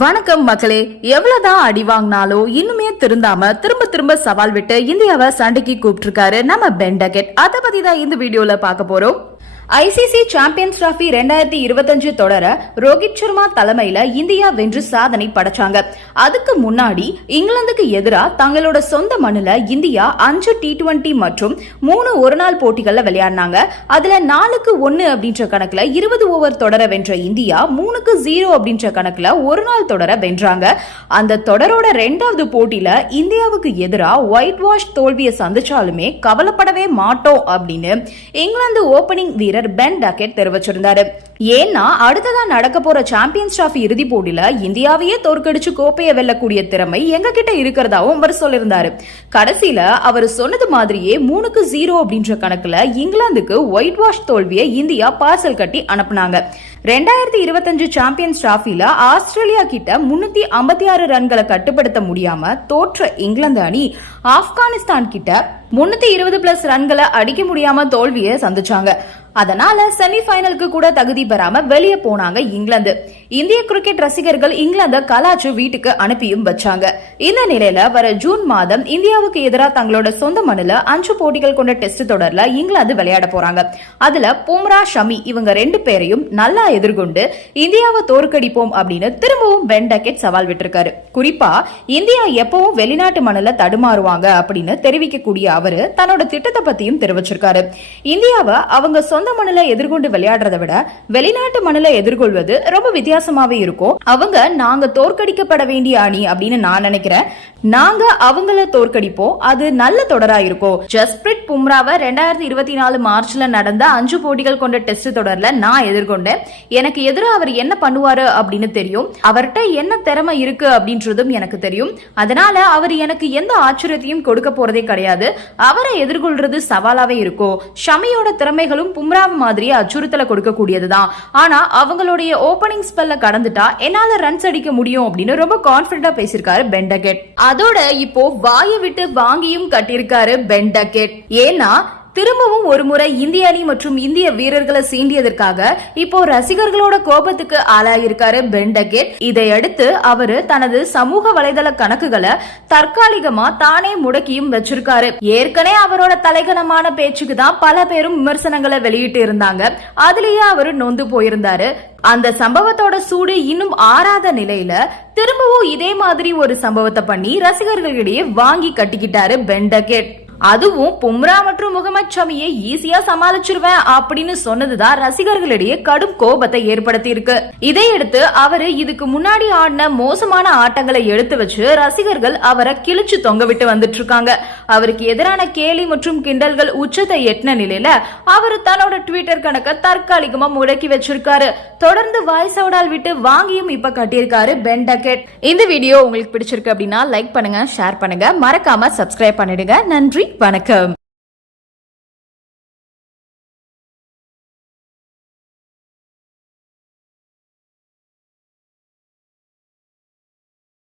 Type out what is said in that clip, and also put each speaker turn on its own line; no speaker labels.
வணக்கம் மக்களே எவ்வளவுதான் அடி வாங்கினாலும் இன்னுமே திருந்தாம திரும்ப திரும்ப சவால் விட்டு இந்தியாவை சண்டைக்கு கூப்பிட்டிருக்காரு நம்ம பெண்டகெட். அதை பத்தி தான் இந்த வீடியோல பார்க்க போறோம். ஐசிசி சாம்பியன்ஸ் டிராபி ரெண்டாயிரத்தி இருபத்தஞ்சு தொடர ரோஹித் சர்மா தலைமையில இந்தியா வென்று சாதனை படைச்சாங்க. அதுக்கு முன்னாடி இங்கிலாந்துக்கு எதிராக தங்களோட சொந்த மண்ணில் இந்தியா அஞ்சு டி டுவெண்ட்டி மற்றும் மூணு ஒருநாள் போட்டிகளில் விளையாடினாங்க. அதுல நாலுக்கு ஒன்னு அப்படின்ற கணக்குல இருபது ஓவர் தொடர வென்ற இந்தியா மூணுக்கு ஜீரோ அப்படின்ற கணக்குல ஒரு நாள் தொடர வென்றாங்க. அந்த தொடரோட ரெண்டாவது போட்டியில இந்தியாவுக்கு எதிராக ஒயிட் வாஷ் தோல்வியை சந்திச்சாலுமே கவலைப்படவே மாட்டோம் அப்படின்னு இங்கிலாந்து ஓபனிங் வீரர் பென் டக்கெட் தெரிவிச்சிருந்தாரு. ஏன்னா அடுத்ததா நடக்க போற சாம்பியன்ஸ் டிராஃபி இறுதி போட்டியில இந்தியாவையே தோற்கடிச்சு கோப்பையை வெல்லக்கூடிய திறமை எங்க கிட்ட இருக்கிறதாவும் அவர் சொல்லியிருந்தாரு. கடைசியில அவர் சொன்னது மாதிரியே மூணுக்கு ஜீரோ அப்படின்ற கணக்குல இங்கிலாந்துக்கு ஒயிட் வாஷ் தோல்வியை இந்தியா பார்சல் கட்டி அனுப்புனாங்க. ரெண்டாயிரத்தி இருபத்தஞ்சு சாம்பியன்ஸ் டிராஃபில ஆஸ்திரேலியா கிட்ட முன்னூத்தி ஐம்பத்தி ஆறு ரன்களை கட்டுப்படுத்த முடியாம தோற்ற இங்கிலாந்து அணி ஆப்கானிஸ்தான் கிட்ட முன்னூத்தி இருபது பிளஸ் ரன்களை அடிக்க முடியாம தோல்வியை சந்திச்சாங்க. அதனால செமிஃபைனலுக்கு கூட தகுதி பெறாம வெளியே போனாங்க இங்கிலாந்து. இந்திய கிரிக்கெட் ரசிகர்கள் இங்கிலாந்த கலாச்சு வீட்டுக்கு அனுப்பியும் வச்சாங்க. இந்த நிலையில வர ஜூன் மாதம் இந்தியாவுக்கு எதிராக தங்களோட சொந்த மண்ணில் அஞ்சு போட்டிகள் கொண்ட டெஸ்ட் தொடர்ல இங்கிலாந்து விளையாட போறாங்க. அதுல பும்ரா ஷமி இவங்க ரெண்டு பேரையும் நல்லா எதிர்கொண்டு இந்தியாவை தோற்கடிப்போம் அப்படின்னு திரும்பவும் பென் டக்கெட் சவால் விட்டிருக்காரு. குறிப்பா இந்தியா எப்பவும் வெளிநாட்டு மணல தடுமாறுவாங்க அப்படின்னு தெரிவிக்கக்கூடிய அவரு தன்னோட திட்டத்தை பத்தியும் தெரிவிச்சிருக்காரு. இந்தியாவை அவங்க சொந்த மண்ணில் எதிர்கொண்டு விளையாடுறத விட வெளிநாட்டு மண்ணுல எதிர்கொள்வது ரொம்ப வித்தியாசமாவே இருக்கும் அவங்க நாங்க தோற்கடிக்கப்பட வேண்டிய அணி அப்படின்னு நான் நினைக்கிறேன். நாங்க அவங்கள தோற்கடிப்போம். அது நல்ல தொடரா இருக்கும் ஜஸ்பிரிட் பும்ராவை ரெண்டாயிரத்தி இருபத்தி நாலு மார்ச்ல நடந்த அஞ்சு போட்டிகள் கொண்ட டெஸ்ட் தொடர்ல நான் எதிர்கொண்டேன். எனக்கு எதிராக அவர் என்ன பண்ணுவாரு அப்படின்னு தெரியும். அவர்கிட்ட என்ன திறமை இருக்கு அப்படின்றதும் எனக்கு தெரியும். அதனால அவர் எனக்கு எந்த ஆச்சரியத்தையும் கொடுக்க போறதே கிடையாது. அவரை எதிர்கொள்றது சவாலாவே இருக்கும் ஷமியோட திறமைகளும் பும்ரா மாதிரி அச்சுறுத்தலை கொடுக்கக்கூடியதுதான். ஆனா அவங்களுடைய ஓபனிங் ஸ்பெல்ல கடந்துட்டா என்னால ரன்ஸ் அடிக்க முடியும் அப்படின்னு ரொம்ப கான்பிடண்டா பேசியிருக்காரு பெண்டகெட் அதோட இப்போ வாயை விட்டு வாங்கியும் கட்டியிருக்காரு டக்கெட் ஏன்னா திரும்பவும் ஒரு முறை இந்திய அணி மற்றும் இந்திய வீரர்களை சீண்டியதற்காக இப்போ ரசிகர்களோட கோபத்துக்கு ஆளாயிருக்காரு பெண்டகேட். இதையடுத்து அவரு தனது சமூக வலைதள கணக்குகளை தற்காலிகமா தானே முடக்கியும் வச்சிருக்காரு. ஏற்கனவே அவரோட தலைகனமான பேச்சுக்கு தான் பல பேரும் விமர்சனங்களை வெளியிட்டு இருந்தாங்க. அதுலயே அவரு நொந்து போயிருந்தாரு. அந்த சம்பவத்தோட சூடு இன்னும் ஆறாத நிலையில திரும்பவும் இதே மாதிரி ஒரு சம்பவத்தை பண்ணி ரசிகர்களிடையே வாங்கி கட்டிக்கிட்டாரு பெண்டகேட். அதுவும் பும்ரா மற்றும் முகமது ஷமியை ஈஸியா சமாளிச்சிருவேன் அப்படின்னு சொன்னதுதான் ரசிகர்களிடையே கடும் கோபத்தை ஏற்படுத்தி இருக்கு இதையடுத்து அவரு இதுக்கு முன்னாடி ஆடின மோசமான ஆட்டங்களை எடுத்து வச்சு ரசிகர்கள் அவரை கிழிச்சு தொங்க விட்டு வந்துட்டு இருக்காங்க. அவருக்கு எதிரான கேலி மற்றும் கிண்டல்கள் உச்சத்தை எட்டின நிலையில அவர் தன்னோட ட்விட்டர் கணக்கை தற்காலிகமா முடக்கி வச்சிருக்காரு. தொடர்ந்து வாய்ஸ் அவுடால் விட்டு வாங்கியும் இப்ப கட்டியிருக்காரு பென் டக்கெட் இந்த வீடியோ உங்களுக்கு பிடிச்சிருக்கு அப்படின்னா லைக் பண்ணுங்க ஷேர் பண்ணுங்க. மறக்காம சப்ஸ்கிரைப் பண்ணிடுங்க. நன்றி வணக்கம்.